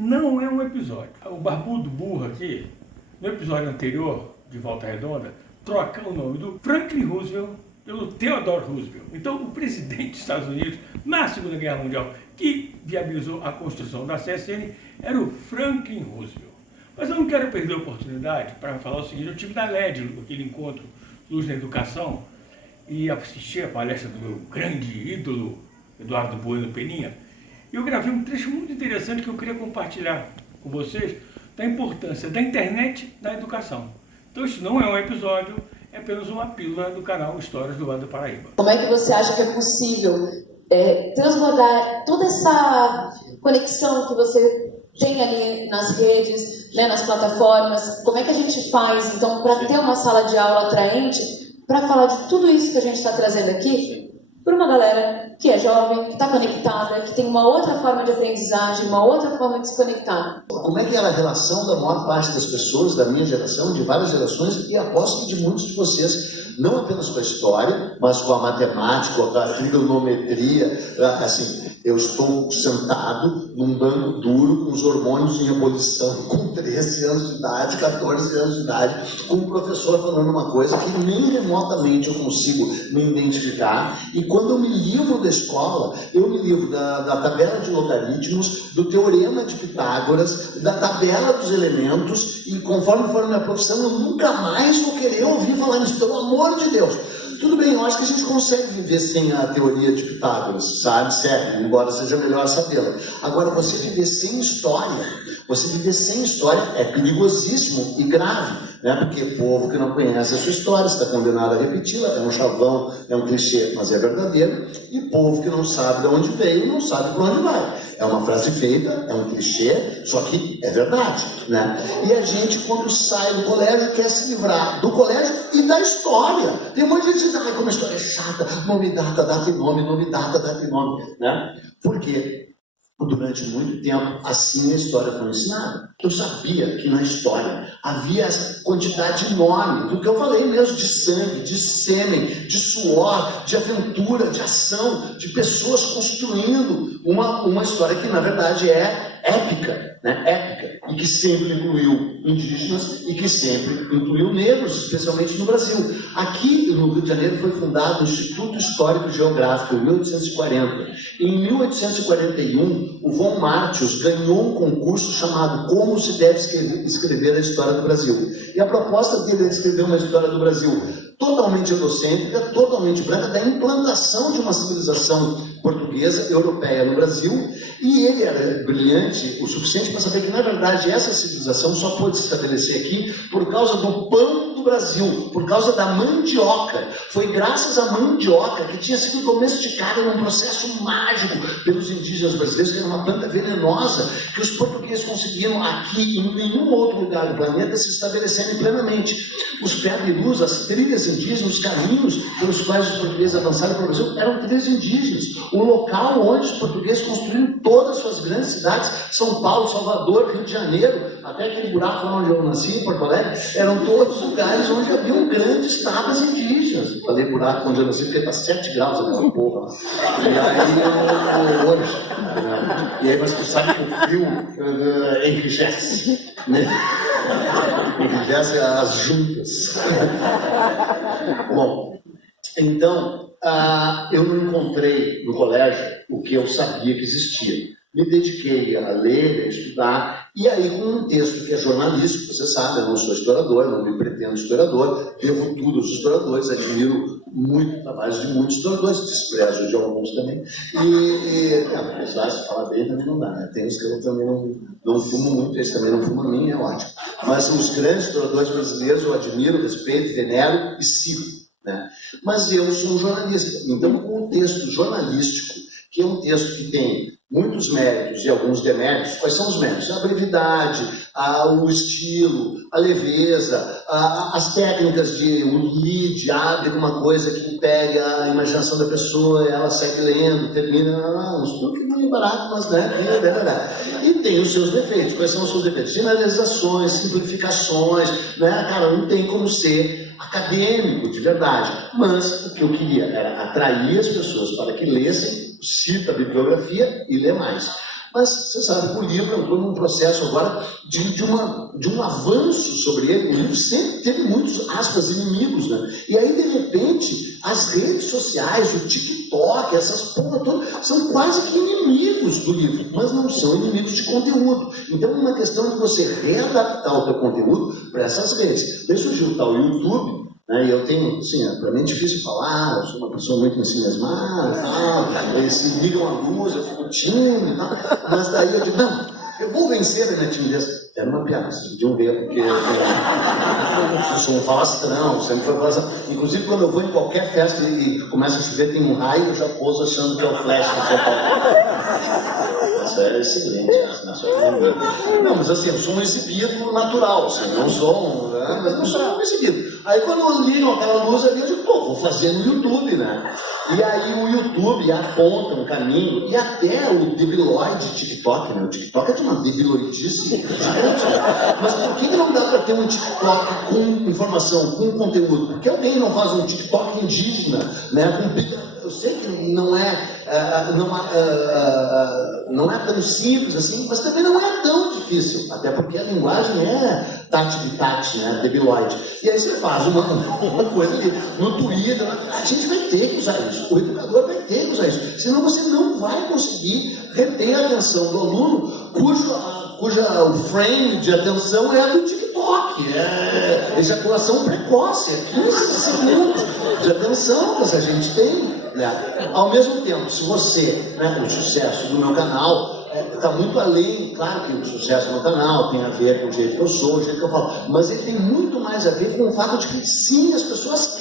não é um episódio. O Barbudo Burro aqui, no episódio anterior de Volta Redonda, troca o nome do Franklin Roosevelt pelo Theodore Roosevelt. Então, o presidente dos Estados Unidos, na Segunda Guerra Mundial, que viabilizou a construção da CSN, era o Franklin Roosevelt. Mas eu não quero perder a oportunidade para falar o seguinte: eu tive na LED, aquele encontro Luz na Educação, e assisti a palestra do meu grande ídolo, Eduardo Bueno Peninha, e eu gravei um trecho muito interessante que eu queria compartilhar com vocês, da importância da internet na educação. Então isso não é um episódio, é apenas uma pílula do canal Histórias do Vale do Paraíba. Como é que você acha que é possível transbordar toda essa conexão que você tem ali nas redes, né, nas plataformas? Como é que a gente faz, então, para ter uma sala de aula atraente, para falar de tudo isso que a gente está trazendo aqui, para uma galera que é jovem, que está conectada, que tem uma outra forma de aprendizagem, uma outra forma de se conectar? Como é que era a relação da maior parte das pessoas, da minha geração, de várias gerações, e aposto que de muitos de vocês, não apenas com a história, mas com a matemática, com a trigonometria, assim, eu estou sentado num banco duro, com os hormônios em ebulição, com 13 anos de idade, 14 anos de idade, com um professor falando uma coisa que nem remotamente eu consigo me identificar, e quando eu me livro da escola, eu me livro da tabela de logaritmos, do teorema de Pitágoras, da tabela dos elementos, e conforme for a minha profissão, eu nunca mais vou querer ouvir falar nisso, pelo amor de Deus. Tudo bem, eu acho que a gente consegue viver sem a teoria de Pitágoras, sabe? Sério, embora seja melhor sabê-la. Agora, você viver sem história é perigosíssimo e grave, né? Porque o povo que não conhece a sua história está condenado a repeti-la, é um chavão, é um clichê, mas é verdadeiro, e povo que não sabe de onde veio, não sabe para onde vai. É uma frase feita, é um clichê, só que é verdade, né? E a gente, quando sai do colégio, quer se livrar do colégio e da história. Tem um monte de gente que diz, como a história é chata, nome, data, data e nome, nome, data e nome, né? Por quê? Durante muito tempo, assim a história foi ensinada. Eu sabia que na história havia essa quantidade enorme do que eu falei mesmo, de sangue, de sêmen, de suor, de aventura, de ação, de pessoas construindo uma história que na verdade é épica, né? Épica, e que sempre incluiu indígenas e que sempre incluiu negros, especialmente no Brasil. Aqui no Rio de Janeiro foi fundado o Instituto Histórico e Geográfico em 1840. Em 1841, o Von Martius ganhou um concurso chamado Como se deve escrever a história do Brasil. E a proposta dele é escrever uma história do Brasil totalmente egocêntrica, totalmente branca, da implantação de uma civilização portuguesa, europeia no Brasil, e ele era brilhante o suficiente para saber que, na verdade, essa civilização só pôde se estabelecer aqui por causa do pão do Brasil, por causa da mandioca. Foi graças à mandioca, que tinha sido domesticada num processo mágico pelos indígenas brasileiros, que era uma planta venenosa, que os portugueses conseguiram aqui, em nenhum outro lugar do planeta, se estabelecerem plenamente. Os pé-de-luz, as trilhas indígenas, os caminhos pelos quais os portugueses avançaram para o Brasil, eram trilhas indígenas. O local onde os portugueses construíram todas as suas grandes cidades, São Paulo, Salvador, Rio de Janeiro, até aquele buraco onde eu nasci, em Porto Alegre, eram todos lugares onde haviam grandes tabas indígenas. Falei buraco onde eu nasci porque está 7 graus aquela porra. E aí hoje, e aí mas tu sabe que o frio enrijece, né? Enrijece as juntas. Bom, então, eu não encontrei no colégio o que eu sabia que existia. Me dediquei a ler, a estudar, e aí com um texto que é jornalístico, você sabe, eu não sou historiador, não me pretendo historiador, devo tudo aos historiadores, admiro muito trabalhos de muitos historiadores, desprezo de alguns também, apesar de falar bem também não dá, né? Tem uns que eu também não fumo muito, esse também não fuma a mim, é ótimo. Mas os grandes historiadores brasileiros eu admiro, respeito, venero e sigo, né? Mas eu sou um jornalista, então com o texto jornalístico, que é um texto que tem muitos méritos e alguns deméritos. Quais são os méritos? A brevidade, o estilo, a leveza, as técnicas de um lead, abre uma coisa que pega a imaginação da pessoa, ela segue lendo, termina, um estudo não é barato, mas né, e tem os seus defeitos. Quais são os seus defeitos? Generalizações, simplificações, né? Cara, não tem como ser acadêmico de verdade, mas o que eu queria era atrair as pessoas para que lessem, cita a bibliografia e lê mais. Mas você sabe que o livro entrou num processo agora de um avanço sobre ele. O livro sempre teve muitos, aspas, inimigos, né? E aí, de repente, as redes sociais, o TikTok, essas porra todas, são quase que inimigos do livro, mas não são inimigos de conteúdo. Então, é uma questão de você readaptar o teu conteúdo para essas redes. Daí surgiu o tal YouTube, né? E eu tenho, assim, para mim é difícil falar, eu sou uma pessoa muito ensimismada, eles se ligam à luz, eu fico tímido, mas daí eu digo, não, eu vou vencer a minha timidez. Era uma piada, vocês podiam ver, porque eu sou um falastrão, sempre foi falastrão. Inclusive, quando eu vou em qualquer festa e começa a chover, tem um raio, eu já pouso achando que é o Flash do São Paulo. Isso é excelente, não, mas assim, eu sou um exibido natural, assim, não sou um, né? Mas não sou um exibido. Aí quando ligam aquela luz ali, eu digo, pô, vou fazer no YouTube, né? E aí o YouTube aponta um caminho, e até o debilóide TikTok, né? O TikTok é de uma debiloidice gigante. Mas por que não dá para ter um TikTok com informação, com conteúdo? Porque alguém não faz um TikTok indígena, né? Eu sei que não é tão simples assim, mas também não é tão difícil, até porque a linguagem é tati de tati, né, debiloide. E aí você faz uma coisa ali no Twitter, a gente vai ter que usar isso, o educador vai ter que usar isso, senão você não vai conseguir reter a atenção do aluno cuja o frame de atenção é do TikTok, é ejaculação precoce, é 15 segundos de atenção que a gente tem. Né? Ao mesmo tempo, se você, né, o sucesso do meu canal está muito além, claro que o sucesso do meu canal tem a ver com o jeito que eu sou, o jeito que eu falo, mas ele tem muito mais a ver com o fato de que sim, as pessoas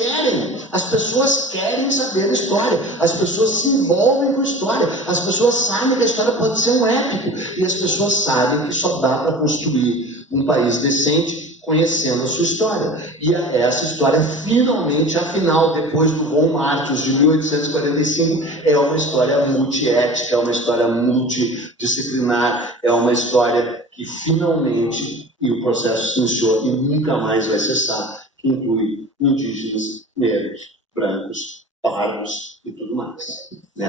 querem saber a história, as pessoas se envolvem com a história, as pessoas sabem que a história pode ser um épico, e as pessoas sabem que só dá para construir um país decente conhecendo a sua história. E essa história, finalmente, afinal, depois do Von Martius de 1845, é uma história multiética, é uma história multidisciplinar, é uma história que finalmente, e o processo se iniciou e nunca mais vai cessar, que inclui indígenas, negros, brancos, pardos e tudo mais. Né?